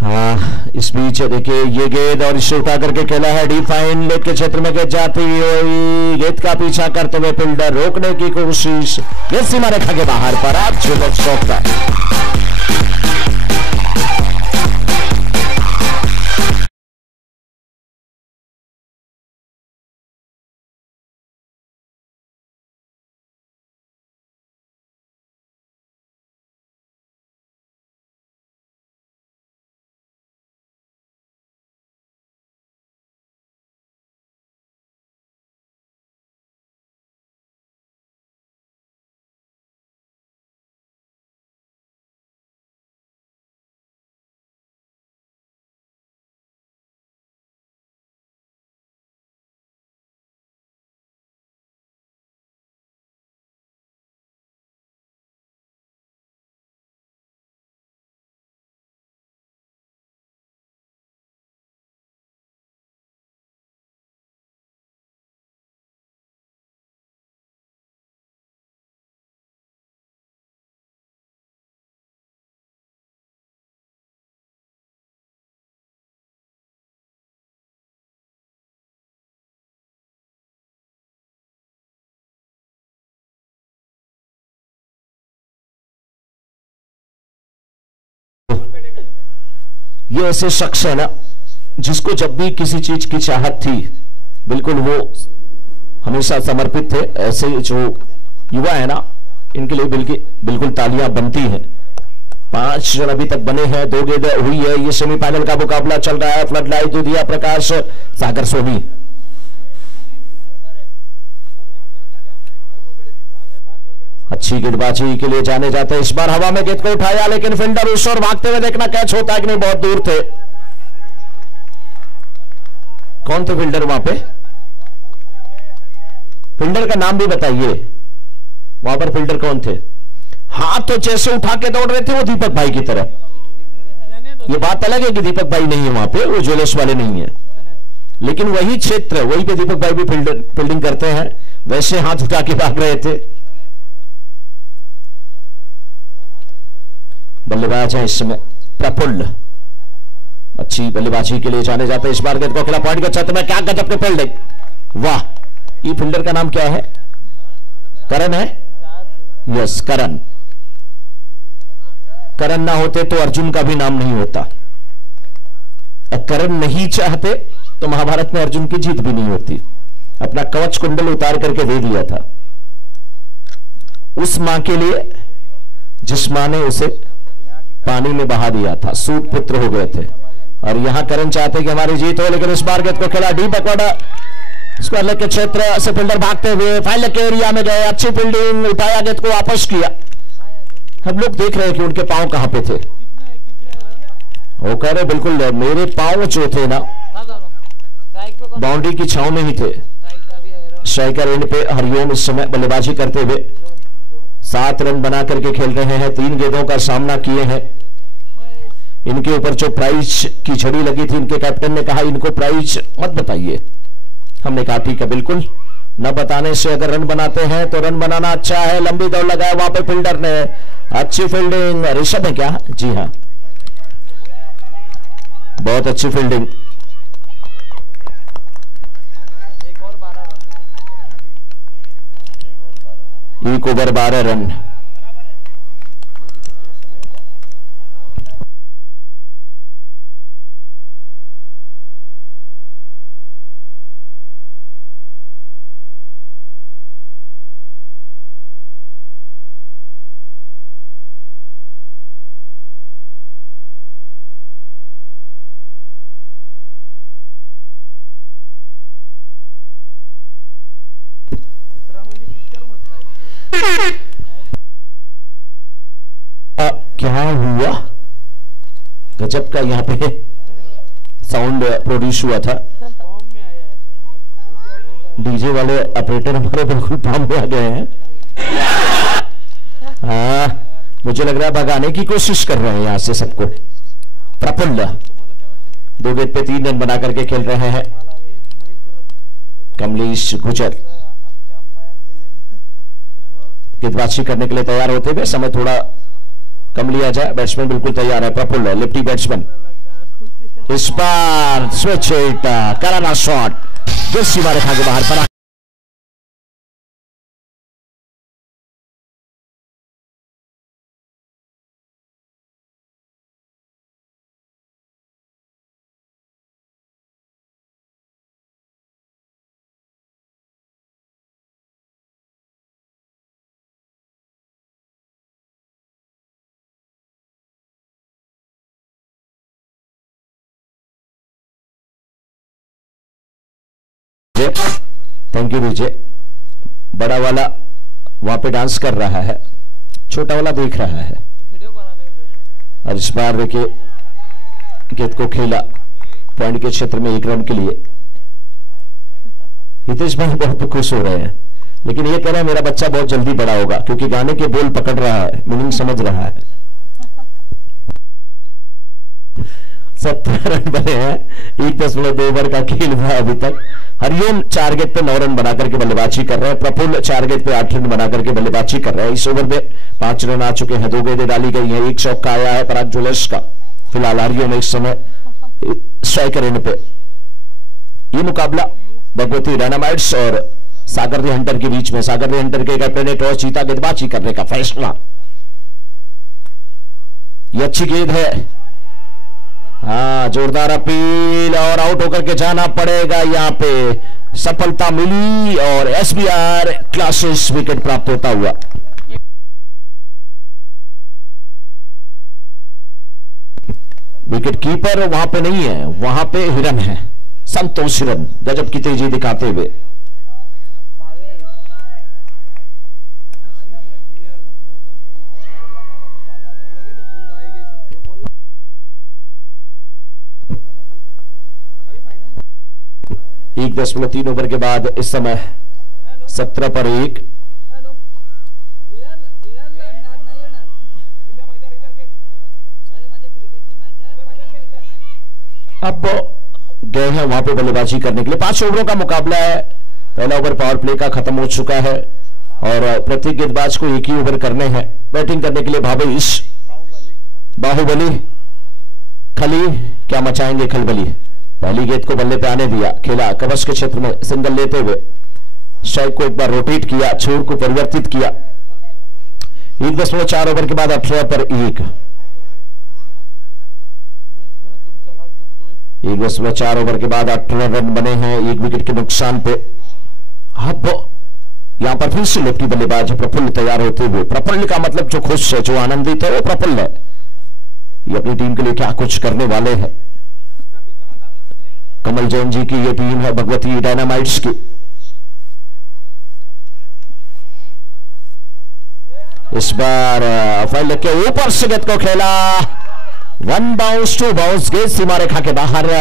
हाँ, इस बीच देखिए ये गेंद और इसे उठा करके खेला है डिफाइन लेग के क्षेत्र में गेंद जाती हुई, गेंद का पीछा करते हुए फील्डर रोकने की कोशिश, गेंद सीमा रेखा के बाहर पर आप जो स्टॉप का ये ऐसे शख्स है ना जिसको जब भी किसी चीज की चाहत थी बिल्कुल वो हमेशा समर्पित थे। ऐसे जो युवा है ना इनके लिए बिल्कुल तालियां बनती हैं। 5 रन अभी तक बने हैं, 2 गेंद हुई है। ये सेमीफाइनल का मुकाबला चल रहा है। फ्लड लाइट दिया प्रकाश सागर सोनी, अच्छी गेंदबाजी के लिए जाने जाते हैं। इस बार हवा में गेंद को उठाया लेकिन फील्डर उस ओर भागते हुए देखना कैच होता है कि नहीं, बहुत दूर थे। कौन थे फील्डर वहां पे? फील्डर का नाम भी बताइए, वहां पर फील्डर कौन थे? हाथ तो जैसे उठा के दौड़ रहे थे वो दीपक भाई की तरफ। ये बात अलग है कि दीपक भाई नहीं है वहां पे, वो ज्वेलर्स वाले नहीं है, लेकिन वही क्षेत्र वहीं पे दीपक भाई भी फील्डिंग करते हैं। वैसे हाथ उठा के भाग रहे थे। बल्लेबाज है इस समय प्रफुल्ल, अच्छी बल्लेबाजी के लिए जाने जाते हैं। इस बार गेंद को खेला पॉइंट के छत में, क्या गजब के फील्डिंग, वाह। ये फील्डर का नाम क्या है? करण है, यस करण। करण ना होते तो अर्जुन का भी नाम नहीं होता। करण नहीं चाहते तो महाभारत में अर्जुन की जीत भी नहीं होती। अपना कवच कुंडल उतार करके दे दिया था उस मां के लिए जिस मां ने उसे पानी में बहा दिया था, सूत पुत्र हो गए थे। और यहां करण चाहते कि हमारी जीत हो, लेकिन इस बार गेंद को खेला डीप बकवाड़ा स्क्वायर लेग के क्षेत्र से फील्डर भागते हुए फाइनल के एरिया में गए। अच्छी फील्डिंग, उठाया गेंद को वापस किया। हम लोग देख रहे हैं कि उनके पांव कहां पे थे। वो कह रहे बिल्कुल मेरे पांव जो थे ना बाउंड्री की छांव में ही थे। स्ट्राइकर एंड पे हरिओम इस समय बल्लेबाजी करते हुए 7 रन बना करके खेल रहे हैं। 3 गेंदों का सामना किए हैं। इनके ऊपर जो प्राइज की झड़ी लगी थी, इनके कैप्टन ने कहा इनको प्राइज मत बताइए। हमने कहा ठीक है, बिल्कुल न बताने से अगर रन बनाते हैं तो रन बनाना अच्छा है। लंबी दौड़ लगाया वहां पे फील्डर ने, अच्छी फील्डिंग। ऋषभ है क्या? जी हाँ, बहुत अच्छी फील्डिंग। एक ओवर 12 रन। क्या हुआ? गजब का यहाँ पे साउंड प्रोड्यूस हुआ था। डीजे वाले ऑपरेटर हमारे बिल्कुल पाम में आ गए हैं। मुझे लग रहा है भगाने की कोशिश कर रहे हैं यहां से सबको। प्रफुल्ल 2 गेंद पे 3 रन बना करके खेल रहे हैं। कमलेश गुजर गेंदबाजी करने के लिए तैयार होते हुए, समय थोड़ा कम लिया जाए। बैट्समैन बिल्कुल तैयार है, प्रफुल्ल है, लेफ्टी बैट्समैन। इस बार स्विच हिट, कराना शॉट, जो सीमा रेखा के बाहर पड़ा। थैंक यू विजय। बड़ा वाला वहां पे डांस कर रहा है, छोटा वाला देख रहा है। और इस बार देखिए गेंद को खेला पॉइंट के क्षेत्र में 1 रन के लिए। हितेश भाई बहुत खुश हो रहे हैं, लेकिन ये कह रहे हैं मेरा बच्चा बहुत जल्दी बड़ा होगा, क्योंकि गाने के बोल पकड़ रहा है, मीनिंग समझ रहा है। 17 रन बने हैं, 1.2 ओवर का खेल हुआ अभी तक। हरिओम 4 गेंद पे 9 रन बना करके बल्लेबाजी कर रहे हैं। प्रफुल्ल 4 गेंद पे 8 रन बना करके बल्लेबाजी कर रहे हैं। इस ओवर में 5 रन आ चुके हैं, 2 गेंदें डाली गई हैं, 1 चौका आया है पराग ज्वेलर्स का। फिलहाल हरिओम इस समय स्ट्राइकर एंड पे। ये मुकाबला भगवती डायनामाइट्स और सागर द हंटर के बीच में। सागर द हंटर के कैप्टन ने टॉस जीता, गेंदबाजी करने का फैसला। ये अच्छी गेंद है, हाँ जोरदार अपील, और आउट होकर के जाना पड़ेगा। यहां पे सफलता मिली और एसबीआर क्लासेस विकेट प्राप्त होता हुआ। विकेट कीपर वहां पे नहीं है, वहां पे हिरन है, संतोष हिरन, गजब की तेजी दिखाते हुए। एक 10.3 ओवर के बाद इस समय 17 पर 1। अब गए हैं वहां पे बल्लेबाजी करने के लिए। 5 ओवरों का मुकाबला है। पहला ओवर पावर प्ले का खत्म हो चुका है और प्रत्येक गेंदबाज को 1 ही ओवर करने हैं। बैटिंग करने के लिए भावेश, बाहुबली, खली, क्या मचाएंगे खलबली। पहली गेंद को बल्ले पे आने दिया, खेला कवच के क्षेत्र में, सिंगल लेते हुए स्ट्राइक को एक बार रोटेट किया, छोर को परिवर्तित किया। 1.4 ओवर के बाद 18 पर 1। 1.4 ओवर के बाद 18 रन बने हैं, 1 विकेट के नुकसान पे। अब यहां पर फिर से लेफ्टी बल्लेबाज प्रफुल्ल तैयार होते हुए। प्रफुल्ल का मतलब जो खुश है, जो आनंदित है, वो प्रफुल्ल है। ये अपनी टीम के लिए क्या कुछ करने वाले हैं। कमल जैन जी की ये टीम है भगवती डायनामाइट्स की। इस बार फाइल के ऊपर से गेंद को खेला, 1 बाउंस 2 बाउंस, गेंद सीमा रेखा के बाहर,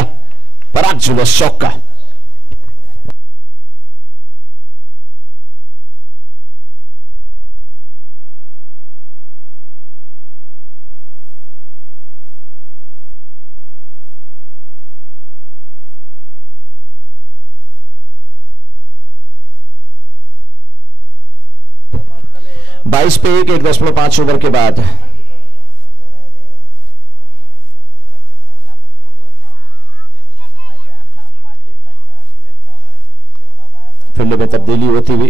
पराग ज्वेलर्स चौका। बाईस पे 1, 1.5 ओवर के बाद। फील्ड में तब्दीली होती हुई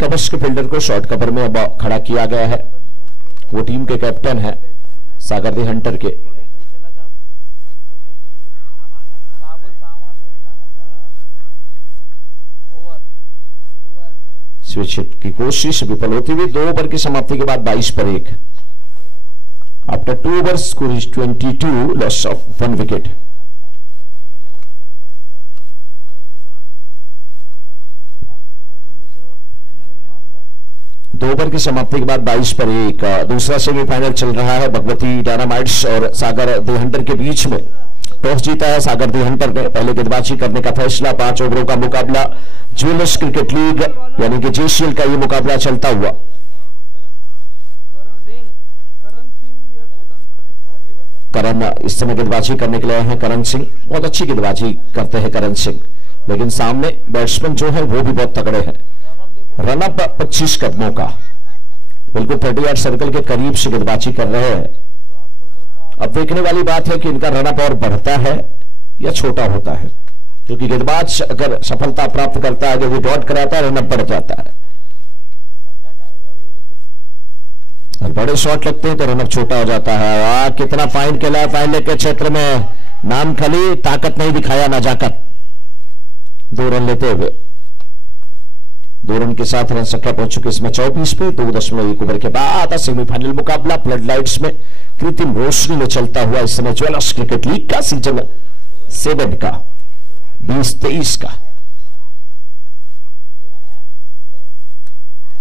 कवच के फील्डर को शॉर्ट कवर में अब खड़ा किया गया है। वो टीम के कैप्टन है सागर द हंटर के। स्विच हिट की कोशिश विफल होती हुई। 2 ओवर की समाप्ति के बाद 22 पर 1। After 2 overs score is 22, loss of 1 wicket. दो ओवर की समाप्ति के बाद 22 पर 1। दूसरा सेमीफाइनल चल रहा है भगवती डायनामाइट्स और सागर द हंटर के बीच में। टॉस जीता है सागर द हंटर ने, पहले गेंदबाजी करने का फैसला। 5 ओवरों का मुकाबला, ज्वेलर्स क्रिकेट लीग यानी कि जेसीएल का यह मुकाबला चलता हुआ। करण इस समय गेंदबाजी करने के लिए हैं। करण सिंह बहुत अच्छी गेंदबाजी करते हैं करण सिंह, लेकिन सामने बैट्समैन जो है वो भी बहुत तगड़े हैं। रन अप 25 कदमों का, बिल्कुल 30 यार्ड सर्कल के करीब से गेंदबाजी कर रहे हैं। अब देखने वाली बात है कि इनका रन अप और बढ़ता है या छोटा होता है, क्योंकि गेंदबाज अगर सफलता प्राप्त करता है, जब वो डॉट कराता है, रन अप बढ़ जाता है, और बड़े शॉट लगते हैं तो रन अप छोटा हो जाता है। वाह, कितना फाइन खेला है फाइनल के क्षेत्र में, नाम खली, ताकत नहीं दिखाया, नजाकत। 2 रन लेते हुए 2 रन के साथ रन संख्या पहुंच चुकी इसमें 24 पे। 2.1 ओवर के बाद सेमीफाइनल मुकाबला फ्लड लाइट्स में कृत्रिम रोशनी में चलता हुआ इस समय ज्वेलर्स क्रिकेट लीग का सीजन 7 का 20-23 का।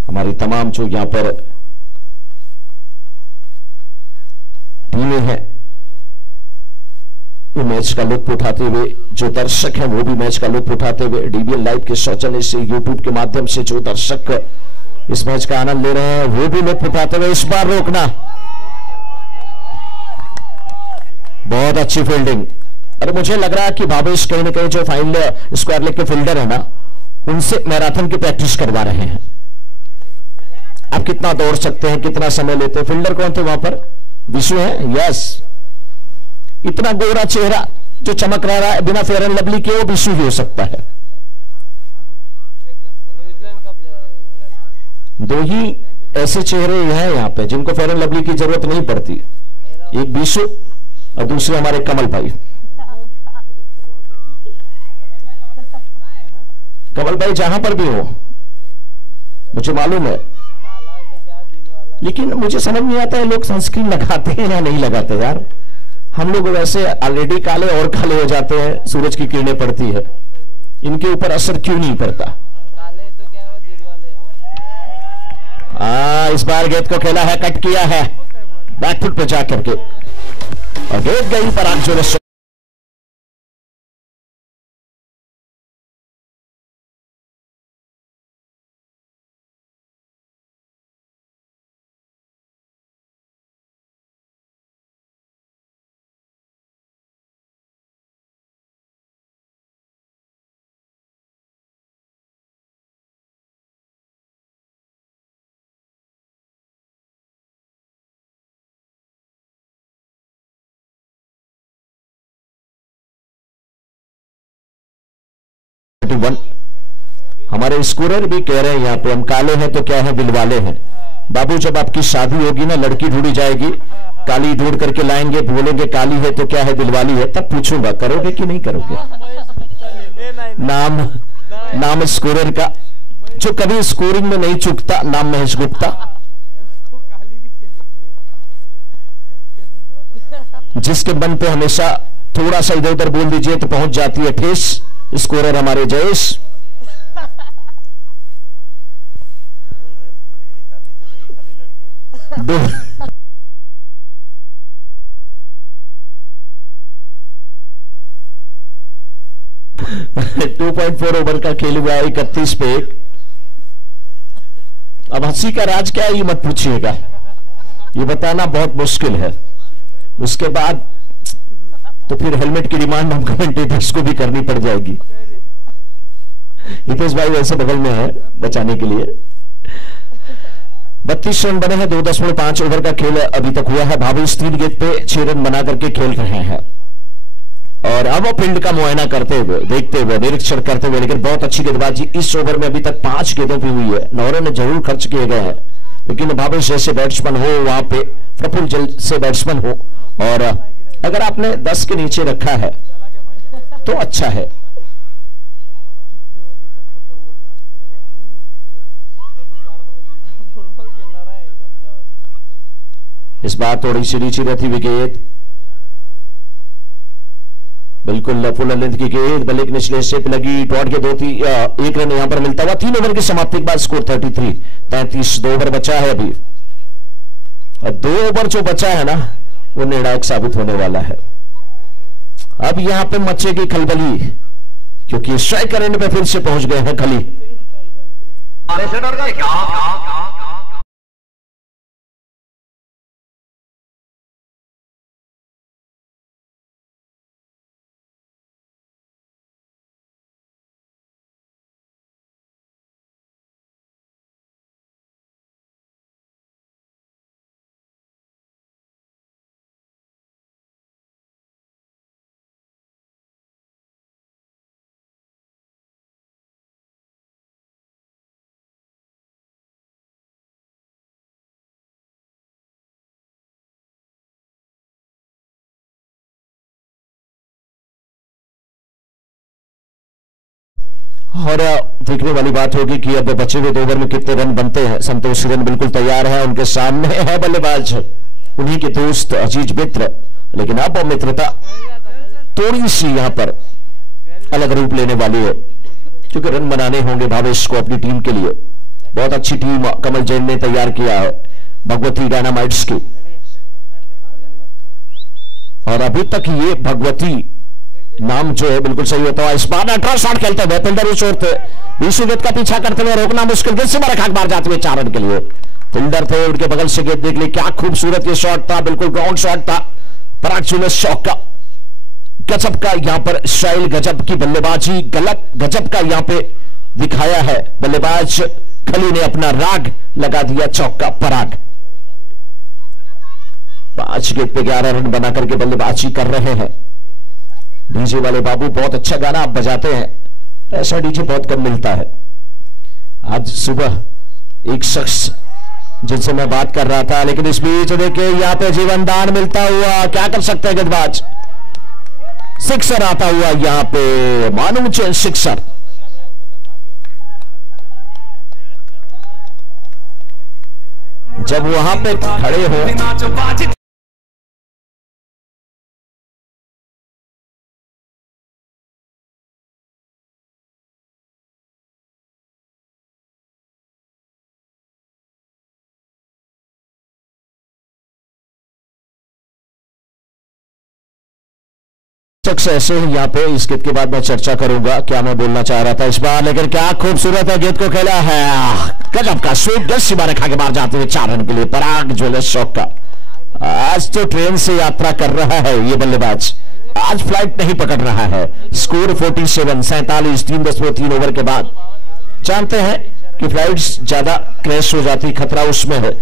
हमारी तमाम जो यहां पर टीमें हैं, वो मैच का लुत्फ उठाते हुए, जो दर्शक हैं वो भी मैच का लुत्फ उठाते हुए, डीबीएल लाइव के सौजन्य से, यूट्यूब के माध्यम से जो दर्शक इस मैच का आनंद ले रहे हैं वो भी लुत्फ उठाते हुए। इस बार रोकना, बहुत अच्छी फील्डिंग। अरे मुझे लग रहा है कि भावेश कहीं ना कहीं जो फाइनल स्क्वायर लेग के फील्डर है ना, उनसे मैराथन की प्रैक्टिस करवा रहे हैं। आप कितना दौड़ सकते हैं, कितना समय लेते हैं। फील्डर कौन थे वहां पर? विशु है, यस। इतना गोरा चेहरा जो चमक रहा है बिना फेयर एंड लवली के, वो विशु ही हो सकता है। 2 ही ऐसे चेहरे हैं यहां पे जिनको फेयर एंड लवली की जरूरत नहीं पड़ती, एक विशु और दूसरे हमारे कमल भाई। कमल भाई जहां पर भी हो, मुझे मालूम है, लेकिन मुझे समझ नहीं आता है लोग सनस्क्रीन लगाते हैं या नहीं लगाते यार। हम लोग वैसे ऑलरेडी काले और काले हो जाते हैं, सूरज की किरणें पड़ती है, इनके ऊपर असर क्यों नहीं पड़ता? काले तो क्या वो दिल वाले। इस बार गेंद को खेला है, कट किया है बैकफुट पे जाकर के, और गेंद गई पराग ज्वेलर्स। हमारे स्कोरर भी कह रहे हैं यहां पे, हम काले हैं तो क्या है, दिल वाले हैं। बाबू जब आपकी शादी होगी ना, लड़की ढूंढी जाएगी, काली ढूंढ करके लाएंगे, बोलेंगे काली है तो क्या है, दिलवाली है, तब पूछूंगा करोगे कि नहीं करोगे। नाम स्कोरर का जो कभी स्कोरिंग में नहीं चूकता, नाम महेश गुप्ता, जिसके मन पे हमेशा थोड़ा सा इधर उधर बोल दीजिए तो पहुंच जाती है ठेस, स्कोरर हमारे जयेश। दो 2.4 ओवर का खेल हुआ है, 31 पे 1। अब हंसी का राज क्या है ये मत पूछिएगा, ये बताना बहुत मुश्किल है। उसके बाद तो फिर हेलमेट की डिमांड हम कमेंटेटर्स को भी करनी पड़ जाएगी। हितेश भाई वैसे बगल में है बचाने के लिए। 32 रन बने हैं, 2.5 ओवर का खेल अभी तक हुआ है। भावेश 3 गेंद पे 6 रन बना करके खेल रहे हैं, और अब वो फील्ड का मुआयना करते हुए, देखते हुए, निरीक्षण करते हुए, लेकिन बहुत अच्छी गेंदबाजी इस ओवर में अभी तक 5 गेंदों पे हुई है। 9 रन जरूर खर्च किए गए हैं, लेकिन भावेश जैसे बैट्समैन हो, वहां पे प्रफुल्ल जैसे बैट्समैन हो, और अगर आपने 10 के नीचे रखा है तो अच्छा है। इस बार थोड़ी सी नीचे रहती विकेट, बिल्कुल फुल लेंथ की गेंद, बल्ले के निचले हिस्से पे लगी, डॉट के 1 रन यहां पर मिलता हुआ। 3 ओवर की समाप्ति के बाद स्कोर 33। 2 ओवर बचा है अभी, और 2 ओवर जो बचा है ना, वो निर्णायक साबित होने वाला है। अब यहां पे मचेगी खलबली, क्योंकि स्ट्राइकर एंड पे फिर से पहुंच गए हैं खली। और देखने वाली बात होगी कि अब बचे हुए 2 ओवर में कितने रन बनते हैं। संतोष हिरन बिल्कुल तैयार है, उनके सामने है बल्लेबाज उन्हीं के दोस्त अजीज मित्र, लेकिन अब मित्रता थोड़ी सी यहां पर अलग रूप लेने वाली है, क्योंकि रन बनाने होंगे भावेश को अपनी टीम के लिए। बहुत अच्छी टीम कमल जैन ने तैयार किया है भगवती डायनामाइट्स की, और अभी तक ये भगवती नाम जो है बिल्कुल सही होता है। इस बार अल्ट्रा शॉट खेलते हुए फील्डर उस ओर थे, बीसू गेंद का पीछा करते हुए रोकना मुश्किल, गेंद से रखा बार जाते हुए 4 रन के लिए। फील्डर थे, उनके बगल से गेंद देख ली, क्या खूबसूरत ये शॉट था, बिल्कुल ग्राउंड शॉट था पराग जुलस शॉट का। गजब का यहां पर स्टाइल, गजब की बल्लेबाजी, गजब का यहां पे दिखाया है बल्लेबाज खली ने, अपना राग लगा दिया चौका पराग। 5 गेंद पे 11 रन बना करके बल्लेबाजी कर रहे हैं। डीजे वाले बाबू बहुत अच्छा गाना आप बजाते हैं, ऐसा डीजे बहुत कम मिलता है। आज सुबह एक शख्स जिनसे मैं बात कर रहा था, लेकिन इस बीच देखिए यहां पे जीवन दान मिलता हुआ, क्या कर सकते हैं गेंदबाज, सिक्सर आता हुआ यहां पे मानू चैन सिक्सर। जब वहां पे खड़े हो ऐसे ही यहाँ पे इस गेंद के बाद मैं चर्चा करूंगा क्या मैं बोलना चाह रहा था इस बार, लेकिन क्या खूबसूरत है गेंद को खेला है, गजब का स्वीप, 10 सीमा रेखा के बाहर जाते हुए 4 रन के लिए पराग ज्वेलर्स शॉट का। आज तो ट्रेन से यात्रा कर रहा है ये बल्लेबाज, आज फ्लाइट नहीं पकड़ रहा है। स्कोर 47 3.3 ओवर के बाद। जानते हैं कि फ्लाइट्स ज्यादा क्रैश हो जाती, खतरा उसमें है।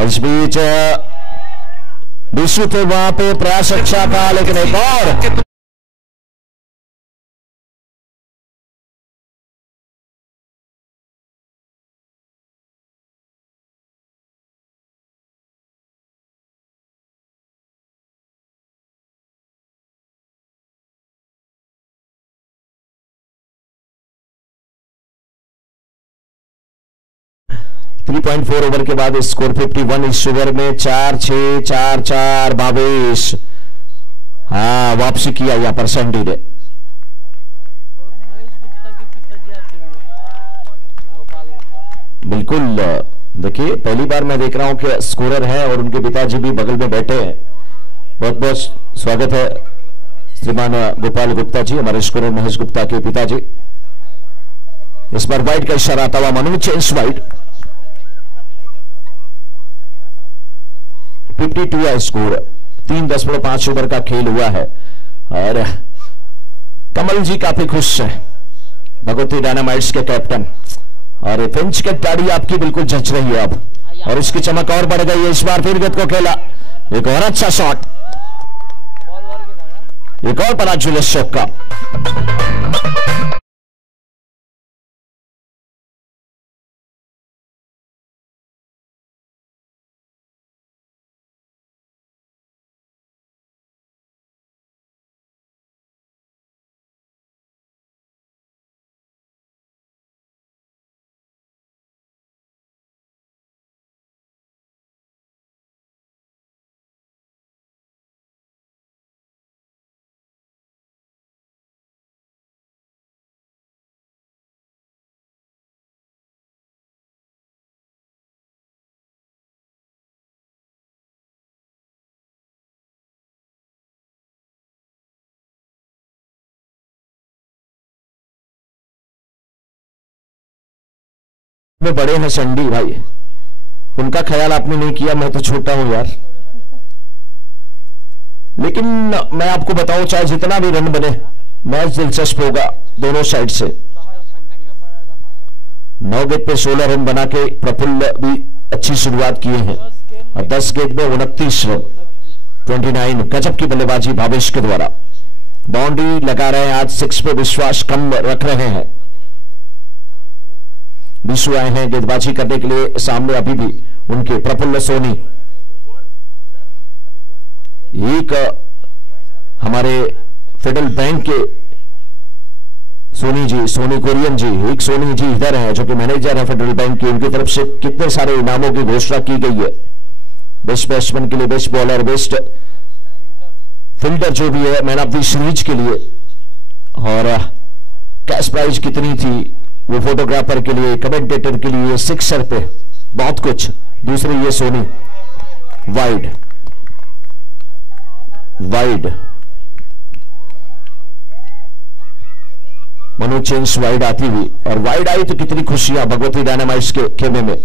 इस बीच विश्व थे वहां पे, प्रयास अच्छा था, लेकिन एक और .4 ओवर के बाद स्कोर 51। इस ओवर में 4-6 4-4 भावेश, हाँ वापसी किया यहां पर सैंडी ने। बिल्कुल देखिए पहली बार मैं देख रहा हूं कि स्कोरर है और उनके पिताजी भी बगल में बैठे हैं। बहुत बहुत स्वागत है श्रीमान गोपाल गुप्ता जी, हमारे स्कोरर महेश गुप्ता के पिताजी। इस बार वाइड का इशारा आता हुआ मानो चेंज वाइड। 52 है स्कोर, 3.5 ओवर का खेल हुआ है और कमल जी काफी खुश है, भगवती डायनामाइट्स के कैप्टन, और फिंच के गाड़ी आपकी बिल्कुल जच रही है अब, और उसकी चमक और बढ़ गई है। इस बार फिर गेंद को खेला, एक और अच्छा शॉट, एक और पराग जुलस शॉट का। में बड़े हैं संडी भाई, उनका ख्याल आपने नहीं किया, मैं तो छोटा हूं यार। लेकिन मैं आपको बताऊं, चाहे जितना भी रन बने मैच दिलचस्प होगा दोनों साइड से। 9 गेंद पे 16 रन बना के प्रफुल्ल भी अच्छी शुरुआत किए हैं, और 10 गेंद में 29 रन, 29। गजब की बल्लेबाजी भावेश के द्वारा। बाउंड्री लगा रहे हैं, आज 6 पे विश्वास कम रख रहे हैं। विशु आए हैं गेंदबाजी करने के लिए, सामने अभी भी उनके प्रफुल्ल सोनी। एक हमारे फेडरल बैंक के सोनी जी, सोनी कोरियन जी, एक सोनी जी इधर हैं जो कि मैनेजर है फेडरल बैंक की। उनकी तरफ से कितने सारे इनामों की घोषणा की गई है। बेस्ट बैट्समैन के लिए, बेस्ट बॉलर, बेस्ट फील्डर जो भी है, मैन ऑफ द सीरीज के लिए, और कैश प्राइज कितनी थी वो फोटोग्राफर के लिए, कमेंटेटर के लिए, सिक्सर पे बहुत कुछ। दूसरी ये सोनी वाइड वाइड मनो चेंज वाइड आती हुई, और वाइड आई तो कितनी खुशियां भगवती डायनामाइट्स के खेमे में,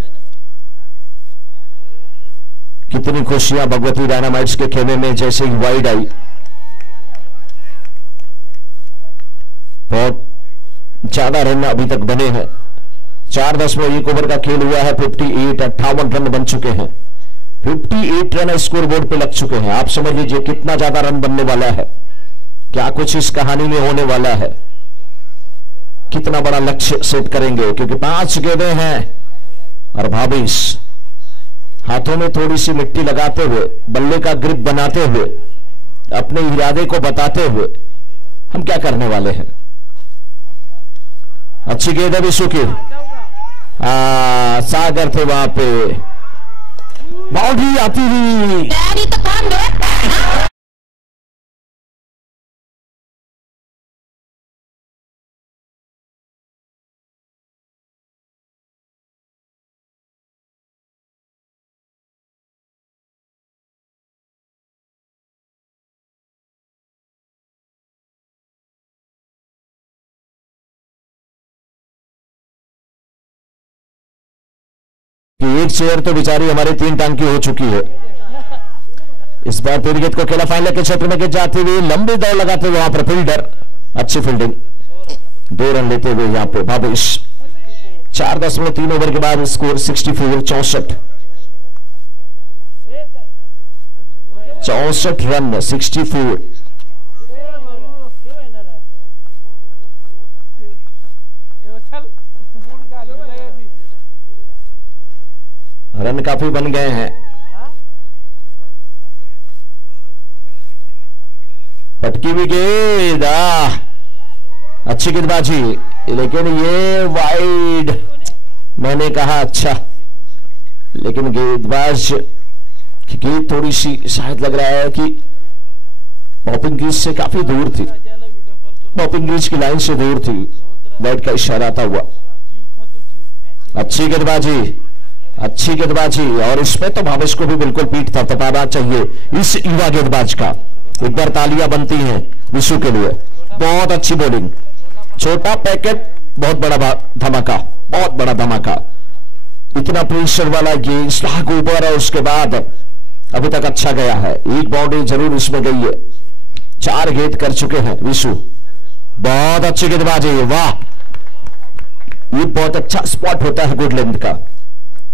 कितनी खुशियां भगवती डायनामाइट्स के खेमे में जैसे ही वाइड आई। बहुत ज्यादा रन अभी तक बने हैं। 4.1 ओवर का खेल हुआ है। 58 रन बन चुके हैं। 58 रन स्कोर बोर्ड पे लग चुके हैं। आप समझ लीजिए कितना ज्यादा रन बनने वाला है, क्या कुछ इस कहानी में होने वाला है, कितना बड़ा लक्ष्य सेट करेंगे, क्योंकि 5 गेंदें हैं और भावेश हाथों में थोड़ी सी मिट्टी लगाते हुए, बल्ले का ग्रिप बनाते हुए, अपने इरादे को बताते हुए हम क्या करने वाले हैं। अच्छी गेंद है विशु की। सागर थे वहां पे, बाउंड्री आती हुई। एक चेयर तो बेचारी हमारे 3 टांग की हो चुकी है। इस बार तीन गेंद को खेला फाइनल के क्षेत्र में जाती हुई, लंबी दौड़ लगाते हुए वहां पर फील्डर, अच्छी फील्डिंग, 2 रन लेते हुए यहां पे भावेश। 4.3 ओवर के बाद स्कोर 64 64 रन 64। रन काफी बन गए हैं। पटकी भी गेंद, अच्छी गेंदबाजी, लेकिन ये वाइड। मैंने कहा अच्छा, लेकिन गेंदबाज की गेंद थोड़ी सी शायद लग रहा है कि पॉपिंग क्रीज से काफी दूर थी, पॉपिंग क्रीज की लाइन से दूर थी। वाइड का इशारा आता हुआ। अच्छी गेंदबाजी, अच्छी गेंदबाजी, और इसमें तो भावेश को भी बिल्कुल पीठ थपथपाना चाहिए इस युवा गेंदबाज का। एक बार तालियां बनती हैं विशु के लिए। बहुत अच्छी बॉलिंग, छोटा पैकेट, बहुत बड़ा धमाका, बहुत बड़ा धमाका। इतना प्रेशर वाला ये स्लैग ऊपर, और उसके बाद अभी तक अच्छा गया है। एक बाउंड्री जरूर इसमें गई है। 4 गेंद कर चुके हैं विशु। बहुत अच्छी गेंदबाजी, वाह। ये बहुत अच्छा स्पॉट होता है गुड लेंथ का।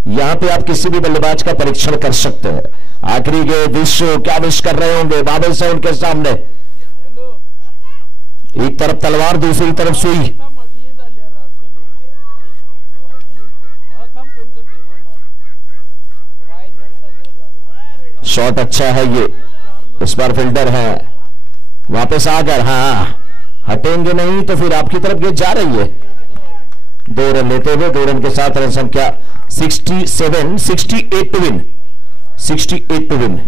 यहां पे आप किसी भी बल्लेबाज का परीक्षण कर सकते हैं। आखिरी गेंद विशु, क्या विश कर रहे होंगे बाबे से उनके सामने। एक तरफ तलवार, दूसरी तरफ सुई। शॉट अच्छा है ये। इस बार फील्डर है वापस आकर, हाँ हटेंगे नहीं तो फिर आपकी तरफ गेंद जा रही है। 2 रन लेते हुए, 2 रन के साथ रन संख्या 68 टू विन, 68 टू विन।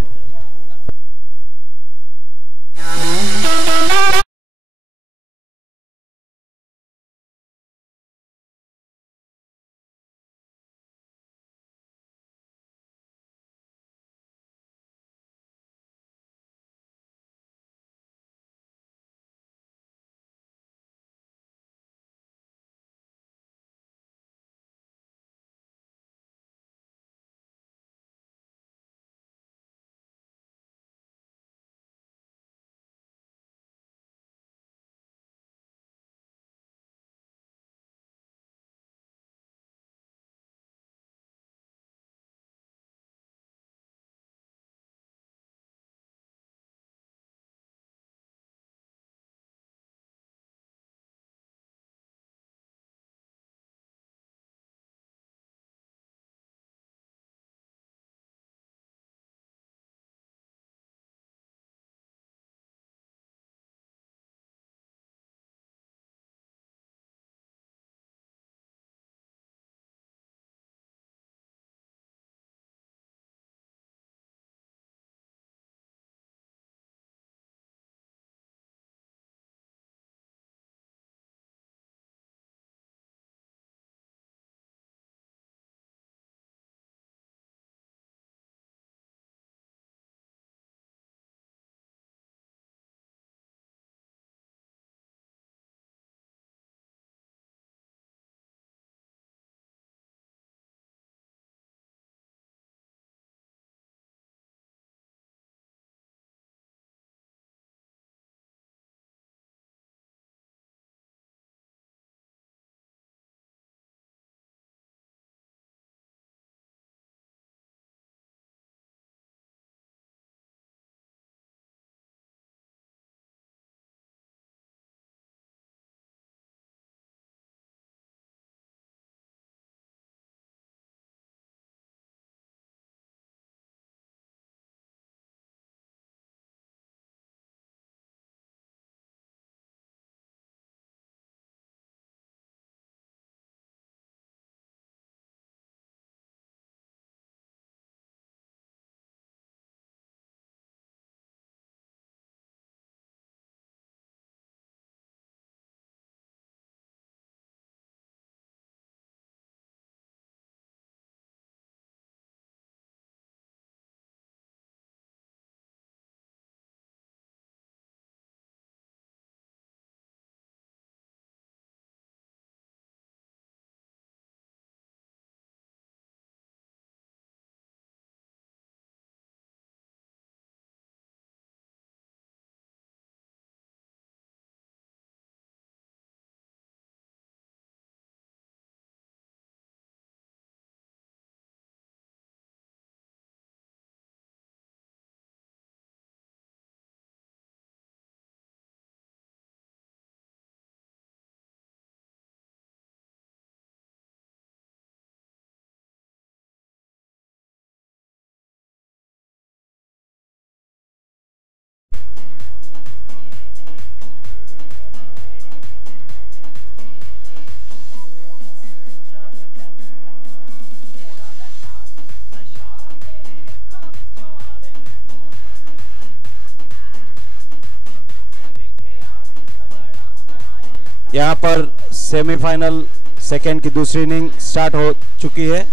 यहाँ पर सेमीफाइनल सेकेंड की दूसरी इनिंग स्टार्ट हो चुकी है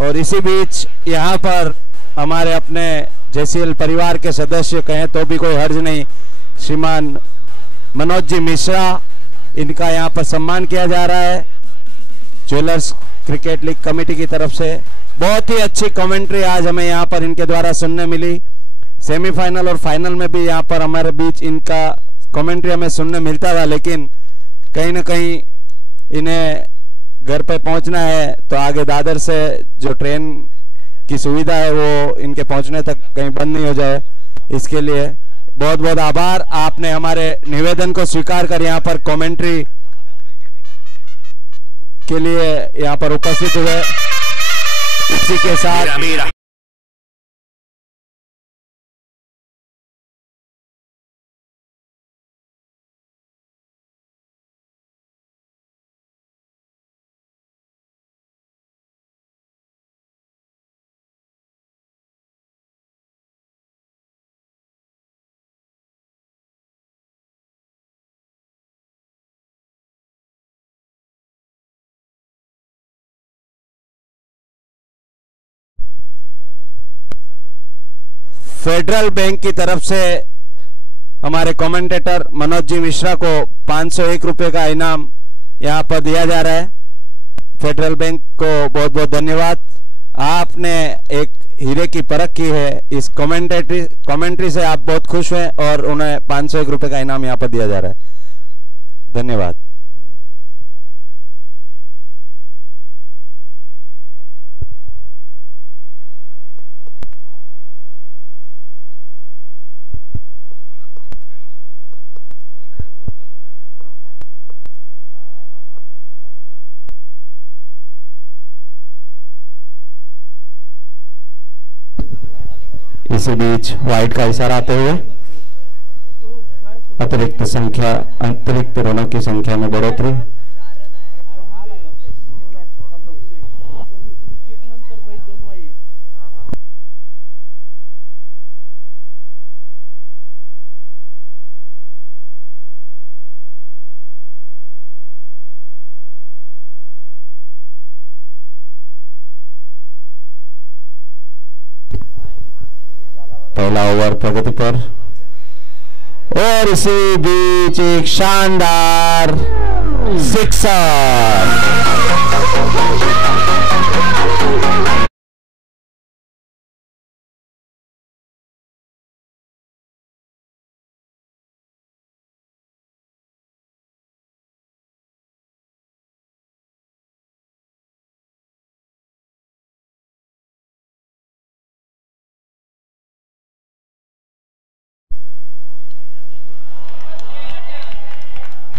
और इसी बीच यहाँ पर हमारे अपने जेसीएल परिवार के सदस्य कहें तो भी कोई हर्ज नहीं, श्रीमान मनोज जी मिश्रा, इनका यहाँ पर सम्मान किया जा रहा है ज्वेलर्स क्रिकेट लीग कमेटी की तरफ से। बहुत ही अच्छी कमेंट्री आज हमें यहाँ पर इनके द्वारा सुनने मिली। सेमीफाइनल और फाइनल में भी यहाँ पर हमारे बीच इनका कमेंट्री हमें सुनने मिलता था, लेकिन कहीं ना कहीं इन्हें घर पे पहुंचना है तो आगे दादर से जो ट्रेन की सुविधा है वो इनके पहुंचने तक कहीं बंद नहीं हो जाए, इसके लिए बहुत बहुत आभार। आपने हमारे निवेदन को स्वीकार कर यहाँ पर कमेंट्री के लिए यहाँ पर उपस्थित हुए। इसी के साथ फेडरल बैंक की तरफ से हमारे कमेंटेटर मनोज जी मिश्रा को 501 रुपए का इनाम यहां पर दिया जा रहा है। फेडरल बैंक को बहुत बहुत धन्यवाद। आपने एक हीरे की परख की है, इस कमेंट्री से आप बहुत खुश हैं और उन्हें 501 रुपए का इनाम यहां पर दिया जा रहा है। धन्यवाद। इसी बीच व्हाइट का इशारा आते हुए अतिरिक्त रनों की संख्या में बढ़ोतरी। पहला ओवर प्रगति पर और इसी बीच एक शानदार सिक्सर।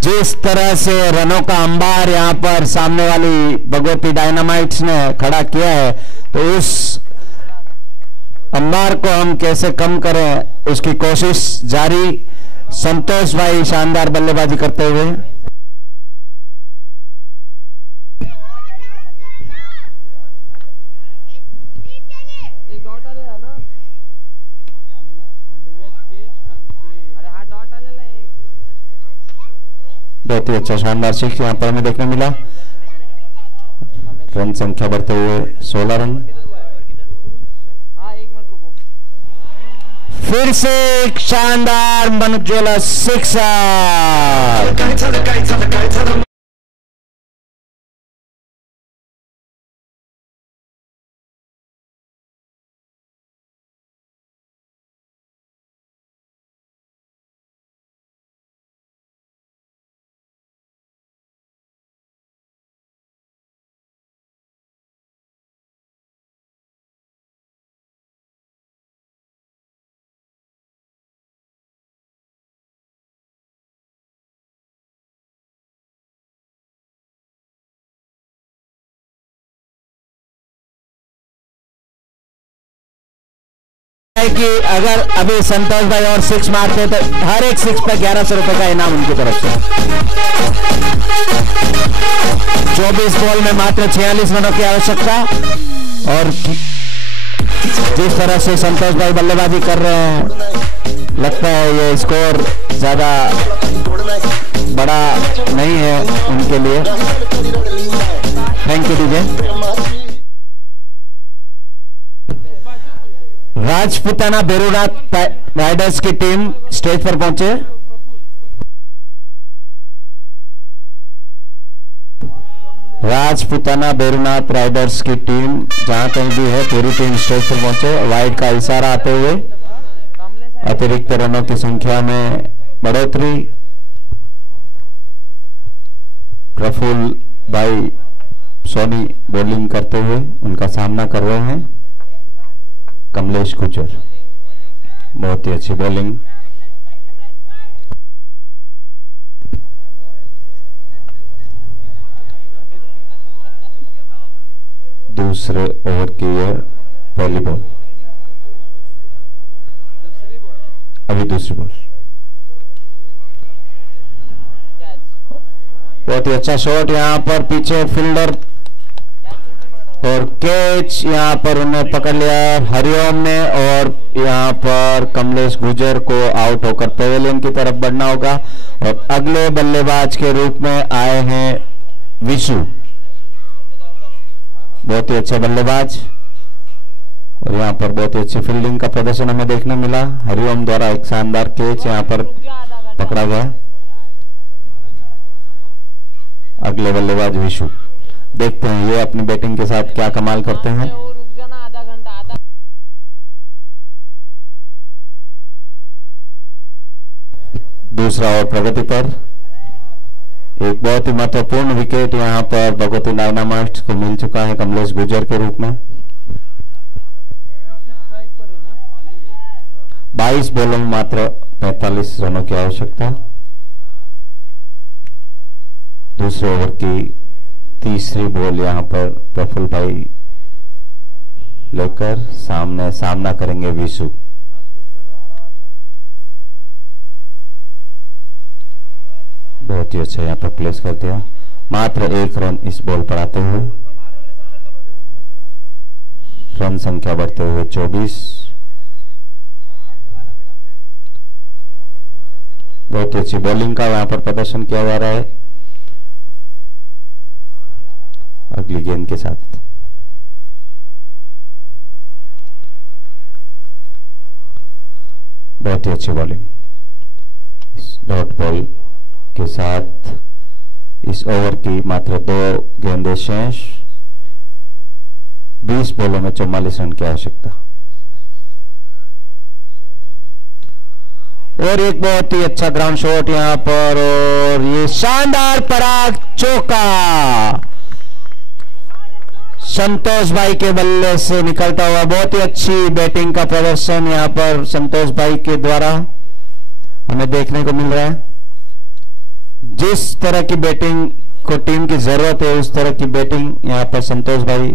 जिस तरह से रनों का अंबार यहां पर सामने वाली भगवती डायनामाइट्स ने खड़ा किया है, तो उस अंबार को हम कैसे कम करें उसकी कोशिश जारी। संतोष भाई शानदार बल्लेबाजी करते हुए। एक डॉट आले ना, अरे हाँ डॉट आले ला एक। बहुत ही अच्छा शानदार सिक्स यहां पर हमें देखने मिला। रन संख्या बढ़ते हुए 16 रन। हाँ एक मिनट रुको। फिर से एक शानदार मनोज्वला सिक्सर। कि अगर अभी संतोष भाई और सिक्स मारते तो हर एक सिक्स पर 1100 रुपए का इनाम उनकी तरफ से। 24 बॉल में मात्र 46 रनों की आवश्यकता, और जिस तरह से संतोष भाई बल्लेबाजी कर रहे हैं, लगता है ये स्कोर ज्यादा बड़ा नहीं है उनके लिए। Thank you DJ. Rajputana Berunath riders की टीम स्टेज पर पहुंचे। राजपुताना बेरुनाथ राइडर्स की टीम जहां कहीं भी है पूरी टीम स्टेज पर पहुंचे। वाइड का इशारा आते हुए अतिरिक्त रनों की संख्या में बढ़ोतरी। प्रफुल्ल भाई सोनी बॉलिंग करते हुए उनका सामना कर रहे हैं। कमलेश गुजर बहुत ही अच्छी बॉलिंग। दूसरे ओवर की यह पहली बॉल, अभी दूसरी बॉल। बहुत ही अच्छा शॉट यहां पर, पीछे फील्डर और कैच यहां पर उन्हें पकड़ लिया हरिओम ने। और यहां पर कमलेश गुजर को आउट होकर पवेलियन की तरफ बढ़ना होगा। और अगले बल्लेबाज के रूप में आए हैं विशु, बहुत ही अच्छे बल्लेबाज। और यहां पर बहुत ही अच्छी फील्डिंग का प्रदर्शन हमें देखने मिला। हरिओम द्वारा एक शानदार कैच यहां पर पकड़ा गया। अगले बल्लेबाज विशु, देखते हैं ये अपनी बैटिंग के साथ क्या कमाल करते हैं। दूसरा ओवर प्रगति पर। एक बहुत ही महत्वपूर्ण विकेट यहां पर भगवती डायनामाइट्स को मिल चुका है कमलेश गुजर के रूप में। 22 बॉलों में मात्र 45 रनों की आवश्यकता। दूसरे ओवर की तीसरी बॉल यहां पर प्रफुल्ल भाई लेकर सामना करेंगे विशु। बहुत ही अच्छा यहां पर प्लेस कर दिया। मात्र 1 रन इस बॉल पर आते हुए रन संख्या बढ़ते हुए 24। बहुत ही अच्छी बॉलिंग का यहां पर प्रदर्शन किया जा रहा है। अगली गेंद के साथ बहुत ही अच्छी बॉलिंग। डॉट बॉल के साथ इस ओवर की मात्र 2 गेंदें शेष। 20 बॉलों में 44 रन की आवश्यकता। और एक बहुत ही अच्छा ग्राउंड शॉट यहां पर, और ये शानदार पराग चौका संतोष भाई के बल्ले से निकलता हुआ। बहुत ही अच्छी बैटिंग का प्रदर्शन यहां पर संतोष भाई के द्वारा हमें देखने को मिल रहा है। जिस तरह की बैटिंग को टीम की जरूरत है उस तरह की बैटिंग यहां पर संतोष भाई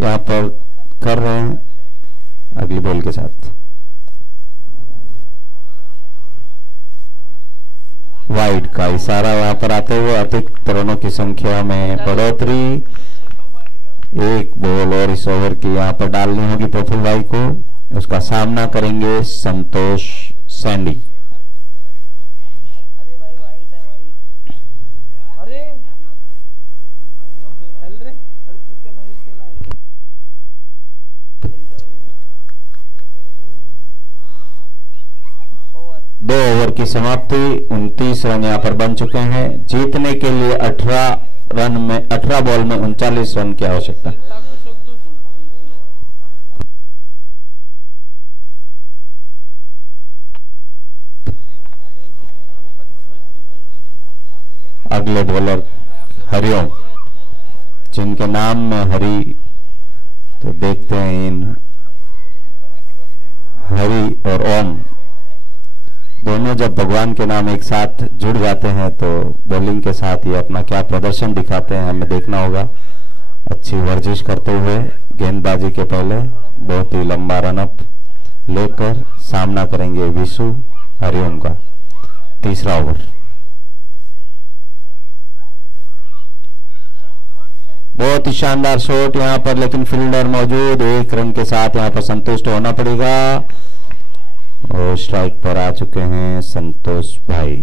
यहां पर कर रहे हैं। अगली बॉल के साथ वाइड का इशारा यहां पर आते हुए अतिरिक्त रनों की संख्या में बढ़ोतरी। 1 बॉल और इस ओवर की यहां पर डालनी होगी प्रफुल्ल भाई को। उसका सामना करेंगे संतोष सैंडी। दो ओवर की समाप्ति, 29 रन यहां पर बन चुके हैं। जीतने के लिए 18 बॉल में 39 रन की आवश्यकता। अगले बॉलर हरिओम, जिनके नाम में हरि, तो देखते हैं इन हरि और ओम दोनों जब भगवान के नाम एक साथ जुड़ जाते हैं तो बॉलिंग के साथ ये अपना क्या प्रदर्शन दिखाते हैं हमें देखना होगा। अच्छी वर्जिश करते हुए गेंदबाजी के पहले बहुत ही लंबा रनअप लेकर सामना करेंगे विशु हरिओम का। तीसरा ओवर, बहुत ही शानदार शॉट यहां पर, लेकिन फील्डर मौजूद। 1 रन के साथ यहां पर संतुष्ट होना पड़ेगा। और स्ट्राइक पर आ चुके हैं संतोष भाई।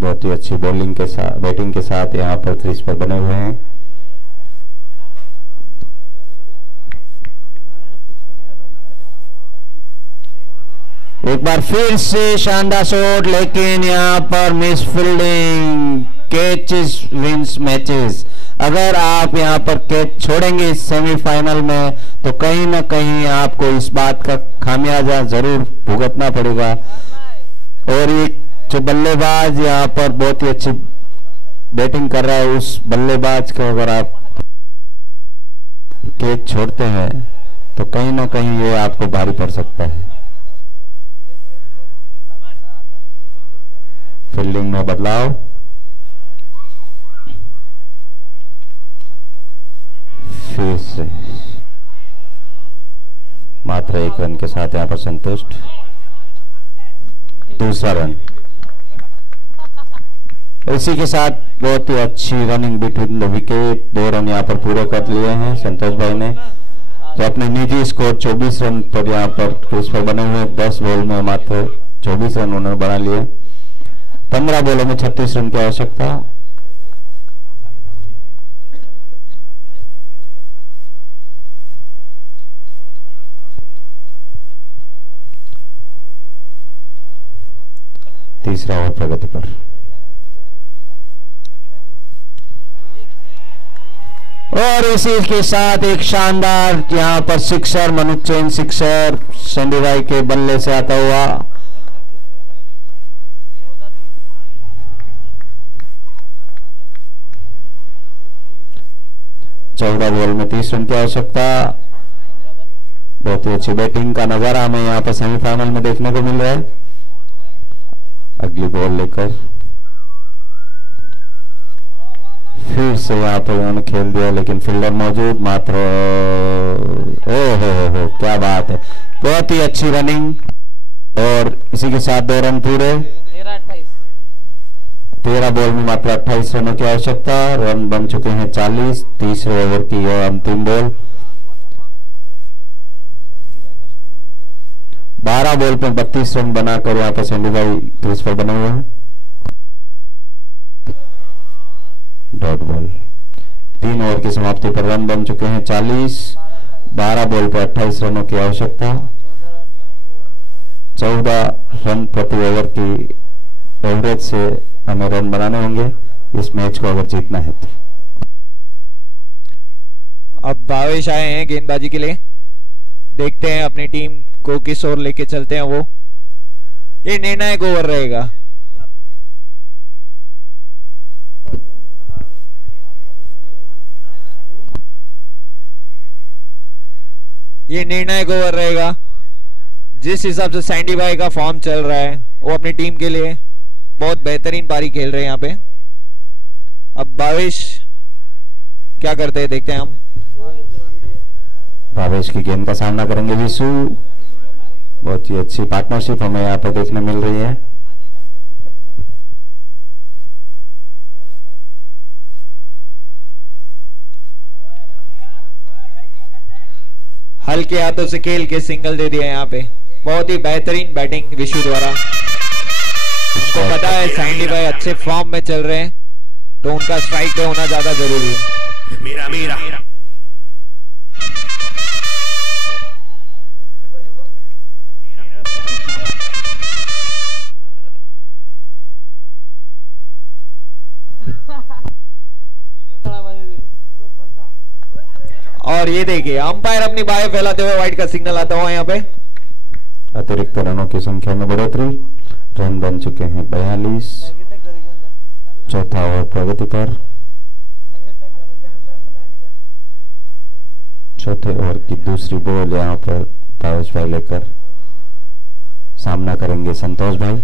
बहुत ही अच्छी बॉलिंग के साथ, बैटिंग के साथ यहाँ पर क्रीज पर बने हुए हैं। एक बार फिर से शानदार शॉट, लेकिन यहाँ पर miss fielding. Catches wins matches. अगर आप यहाँ पर कैच छोड़ेंगे इस सेमीफाइनल में तो कहीं ना कहीं आपको इस बात का खामियाजा जरूर भुगतना पड़ेगा। और एक जो बल्लेबाज यहाँ पर बहुत ही अच्छी बैटिंग कर रहा है, उस बल्लेबाज को अगर आप कैच छोड़ते हैं तो कहीं ना कहीं ये आपको भारी पड़ सकता है। फील्डिंग में बदलाव। फिर से मात्र 1 रन के साथ यहां पर संतुष्ट। दूसरा रन। इसी के साथ बहुत ही अच्छी running between the wicket. 2 run यहां पर पूरे कर लिए हैं संतोष भाई ने, तो अपने निजी स्कोर 24 रन पर यहां पर क्रीज पर बने हुए। 10 बॉल में मात्र 24 रन उन्होंने बना लिए। 15 बॉलों में 36 रन की आवश्यकता। तीसरा ओवर प्रगति पर। और इसी के साथ एक शानदार यहां पर सिक्सर, मनोज चैन सिक्सर सैंडी भाई के बल्ले से आता हुआ। चौदह बॉल में 30 रन की आवश्यकता। बहुत ही अच्छी बैटिंग का नजारा हमें यहां पर सेमीफाइनल में देखने को मिल रहा है। अगली बॉल लेकर फिर से यहां पर उन्होंने खेल दिया, लेकिन फील्डर मौजूद मात्र। हो क्या बात है, बहुत ही अच्छी रनिंग। और इसी के साथ 2 रन पूरे। 13 बॉल में मात्र 28 रनों की आवश्यकता। रन बन चुके हैं 40। तीसरे ओवर की यह अंतिम बॉल। 12 बॉल पर 32 रन बनाकर यहां पर सैंडी भाई क्रीज पर बने हुए हैं। Dot ball. 3 ओवर की समाप्ति पर रन बन चुके हैं 40। 12 बॉल पर 28 रनों की आवश्यकता। 14 रन प्रति ओवर की एवरेज से हमें रन बनाने होंगे इस मैच को अगर जीतना है तो। अब भावेश आए हैं गेंदबाजी के लिए। देखते हैं अपनी टीम को किस ओर लेके चलते हैं वो। ये निर्णायक ओवर रहेगा। ये निर्णायक ओवर रहेगा। जिस हिसाब से सैंडी भाई का फॉर्म चल रहा है वो अपनी टीम के लिए बहुत बेहतरीन पारी खेल रहे हैं यहाँ पे। अब भावेश क्या करते हैं देखते हैं हम। भावेश की गेंद का सामना करेंगे विशु। बहुत ही अच्छी पार्टनरशिप हमें यहाँ पर देखने मिल रही है। हल्के हाथों से खेल के सिंगल दे दिया यहाँ पे। बहुत ही बेहतरीन बैटिंग विशु द्वारा। उनको पता है सैंडी भाई अच्छे फॉर्म में चल रहे हैं तो उनका स्ट्राइक पे होना ज्यादा जरूरी है। मीरा मीरा और ये देखिए अंपायर अपनी बाहें फैलाते हुए वाइड का सिग्नल आता हुआ यहाँ पे। अतिरिक्त रनों की संख्या में बढ़ोतरी। रन बन चुके हैं 42। चौथा ओवर प्रगति पर। चौथे ओवर की दूसरी बॉल यहां पर भावेश भाई लेकर सामना करेंगे संतोष भाई।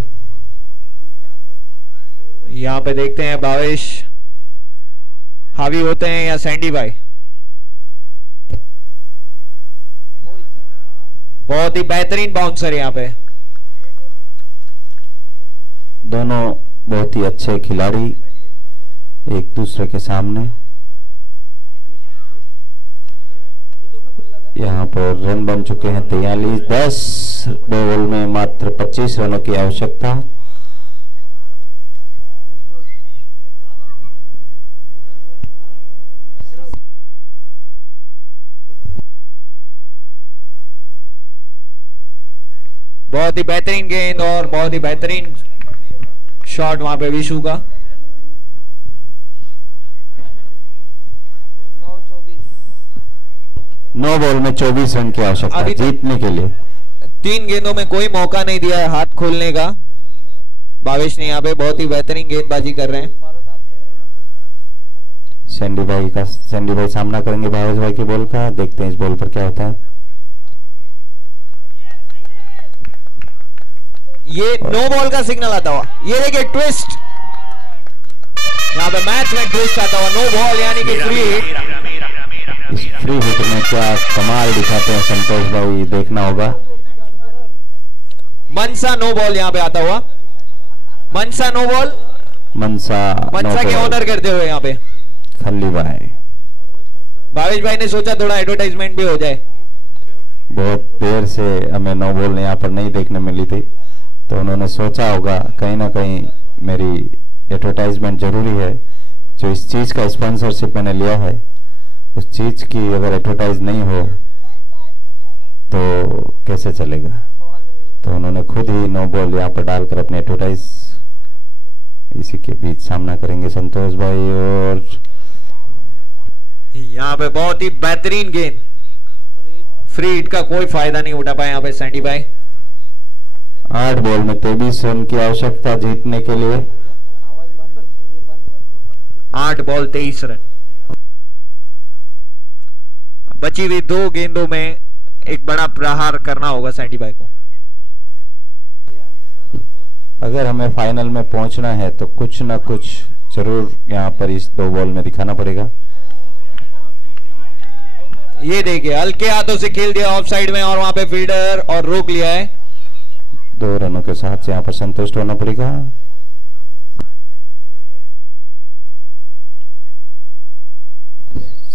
यहाँ पे देखते हैं भावेश हावी होते हैं या सैंडी भाई। बहुत ही बेहतरीन बाउंसर यहाँ पे। दोनों बहुत ही अच्छे खिलाड़ी एक दूसरे के सामने। यहाँ पर रन बन चुके हैं 43। 10 बॉल में मात्र 25 रनों की आवश्यकता। बहुत ही बेहतरीन गेंद और बहुत ही बेहतरीन शॉट वहां पे विशु का। 9 बॉल में 24 रन की आवश्यकता अभी जीतने के लिए। 3 गेंदों में कोई मौका नहीं दिया है हाथ खोलने का भावेश ने। यहाँ पे बहुत ही बेहतरीन गेंदबाजी कर रहे हैं। सैंडी भाई सामना करेंगे भावेश भाई के बॉल का। देखते हैं इस बॉल पर क्या होता है। ये नो बॉल का सिग्नल आता हुआ, ये देखिए ट्विस्ट, यहाँ पे मैच में ट्विस्ट आता हुआ। नो बॉल यानी कि फ्री हिट। इस फ्री हिट में क्या कमाल दिखाते हैं संतोष भाई, देखना होगा। मनसा नो बॉल यहाँ पे आता हुआ। मनसा नो बॉल, मनसा के ऑनर करते हुए यहाँ पे खल्ली भाई। भावेश भाई ने सोचा थोड़ा एडवर्टाइजमेंट भी हो जाए। बहुत देर से हमें नो बॉल यहाँ पर नहीं देखने मिली थी, तो उन्होंने सोचा होगा कहीं ना कहीं मेरी एडवर्टाइजमेंट जरूरी है। जो इस चीज का स्पॉन्सरशिप मैंने लिया है, उस चीज की अगर एडवर्टाइज नहीं हो तो कैसे चलेगा। तो उन्होंने खुद ही नो बॉल यहाँ पर डालकर अपने एडवर्टाइज। इसी के बीच सामना करेंगे संतोष भाई और यहाँ पे बहुत ही बेहतरीन गेंद। फ्री हिट का कोई फायदा नहीं उठा पाए यहाँ पे सैंडी भाई। 8 बॉल में 23 रन की आवश्यकता जीतने के लिए। 8 बॉल 23 रन। बची हुई 2 गेंदों में एक बड़ा प्रहार करना होगा सैंडी भाई को। अगर हमें फाइनल में पहुंचना है तो कुछ ना कुछ जरूर यहाँ पर इस 2 बॉल में दिखाना पड़ेगा। ये देखिए हल्के हाथों से खेल दिया ऑफ साइड में और वहां पे फील्डर और रोक लिया है। 2 रनों के साथ यहाँ पर संतुष्ट होना पड़ेगा।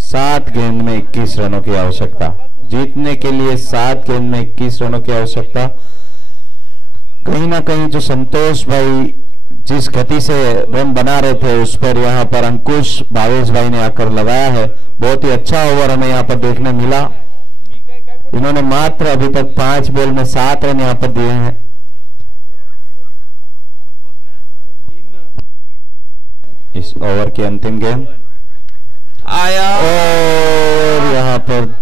सात गेंद में 21 रनों की आवश्यकता जीतने के लिए। 7 गेंद में 21 रनों की आवश्यकता। कहीं ना कहीं जो संतोष भाई जिस गति से रन बना रहे थे, उस पर यहाँ पर अंकुश भावेश भाई ने आकर लगाया है। बहुत ही अच्छा ओवर हमें यहाँ पर देखने मिला। इन्होंने मात्र अभी तक 5 बॉल में 7 रन यहाँ पर दिए हैं। इस ओवर की अंतिम गेंद आया और यहाँ पर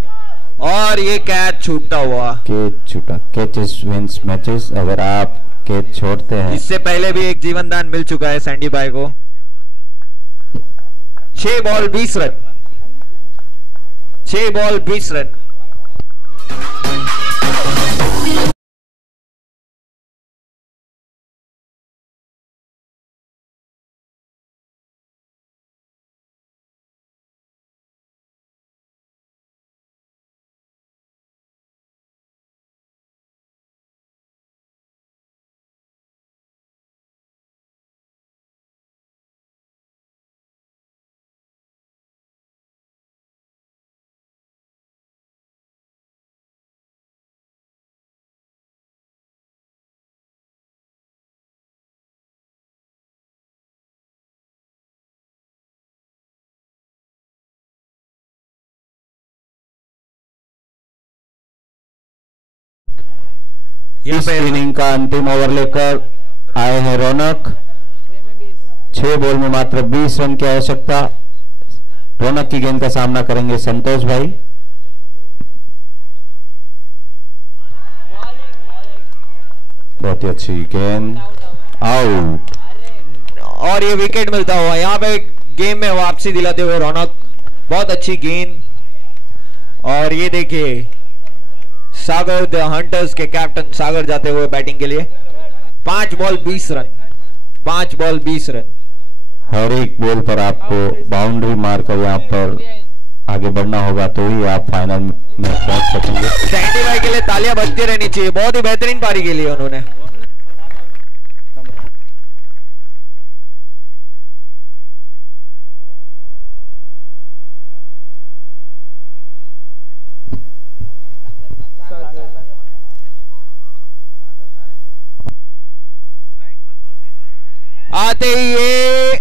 और ये कैच छूटता हुआ। कैच छूटा। Catches wins matches. अगर आप कैच छोड़ते हैं, इससे पहले भी एक जीवन दान मिल चुका है सैंडी भाई को। 6 बॉल 20 रन। 6 ball 20 run. इस इनिंग का अंतिम ओवर लेकर आए हैं रौनक। 6 बॉल में मात्र 20 रन की आवश्यकता। रौनक की गेंद का सामना करेंगे संतोष भाई। बहुत ही अच्छी गेंद, आउट। और ये विकेट मिलता हुआ यहाँ पे गेम में वापसी दिलाते हुए रौनक। बहुत अच्छी गेंद। और ये देखिए सागर द हंटर्स के कैप्टन सागर जाते हुए बैटिंग के लिए। 5 बॉल 20 रन। 5 ball 20 run. हर एक बॉल पर आपको बाउंड्री मारकर यहाँ पर आगे बढ़ना होगा, तो ही आप फाइनल में पहुंच सकेंगे। सैंडी भाई के लिए तालियां बजती रहनी चाहिए। बहुत ही बेहतरीन पारी के लिए उन्होंने। आते ही ये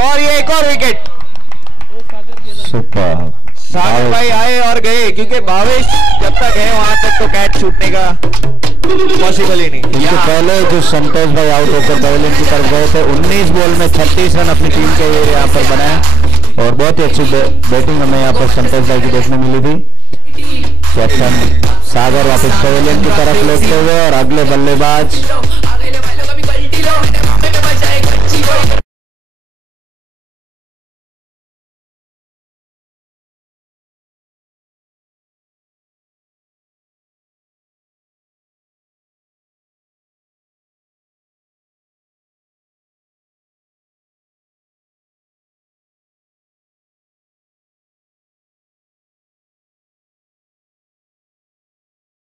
और ये एक और विकेट। सुपर। सागर भाई आए और गए, क्योंकि भावेश जब तक है वहां तक तो कैच छूटने का पॉसिबल ही नहीं। इनके पहले जो संतोष भाई आउट होकर पवेलियन की तरफ गए थे, 19 बॉल में 36 रन अपनी टीम के यहाँ पर बनाया और बहुत ही अच्छी बैटिंग हमें यहाँ पर संतोष भाई की देखने मिली थी। कैप्टन सागर वापस पवेलियन की तरफ लौटते हुए और अगले बल्लेबाज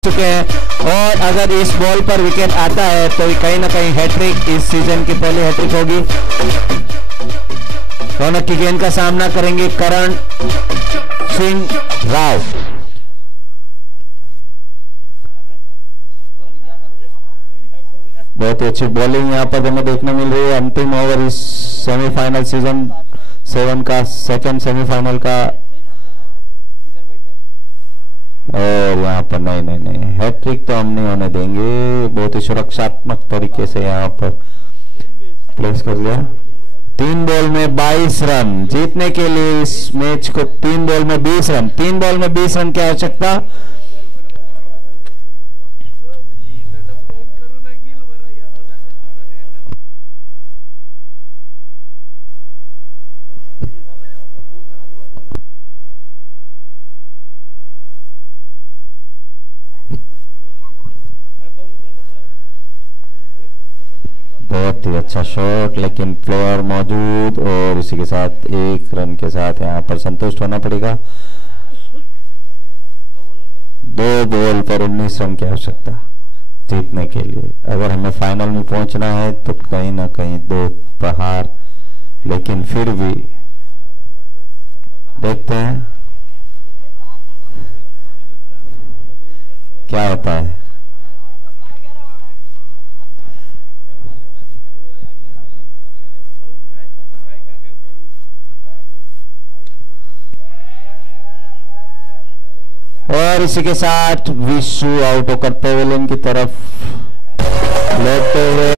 चुके हैं और अगर इस बॉल पर विकेट आता है तो कहीं ना कहीं हैट्रिक, इस सीजन की पहली हैट्रिक होगी। रौनक की गेंद का सामना करेंगे करण सिंह राव। बहुत ही अच्छी बॉलिंग यहां पर हमें देखने मिल रही है। अंतिम ओवर इस सेमीफाइनल सीजन 7 का, सेकंड सेमीफाइनल का। और यहाँ पर नहीं, हैट्रिक तो हम नहीं होने देंगे। बहुत ही सुरक्षात्मक तरीके से यहाँ पर प्लेस कर लिया। 3 बॉल में 22 रन जीतने के लिए इस मैच को 3 बॉल में 20 रन, 3 बॉल में 20 रन की आवश्यकता। बहुत ही अच्छा शॉट, लेकिन प्लेयर मौजूद और इसी के साथ 1 रन के साथ यहाँ पर संतुष्ट होना पड़ेगा। 2 बॉल पर 19 रन की आवश्यकता जीतने के लिए। अगर हमें फाइनल में पहुंचना है तो कहीं ना कहीं 2 प्रहार, लेकिन फिर भी देखते हैं क्या होता है। और इसी के साथ विशु आउट होकर पवेलियन की तरफ लौटते हुए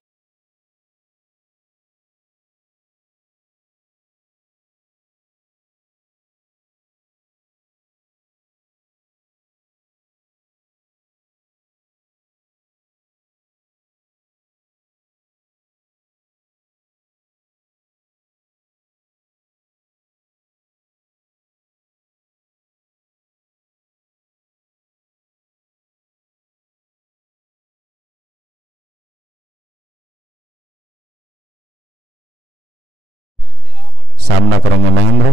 सामना करेंगे महेंद्र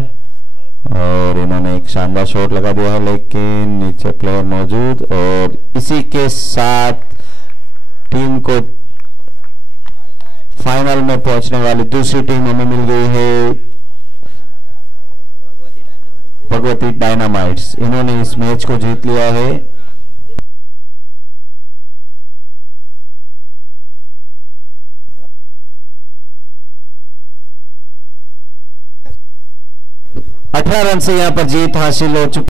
और इन्होंने एक शानदार शॉट लगा दिया है, लेकिन नीचे प्लेयर मौजूद। और इसी के साथ टीम को फाइनल में पहुंचने वाली दूसरी टीम हमें मिल गई है भगवती डायनामाइट्स। इन्होंने इस मैच को जीत लिया है। अठारह रन से यहां पर जीत हासिल हो चुकी।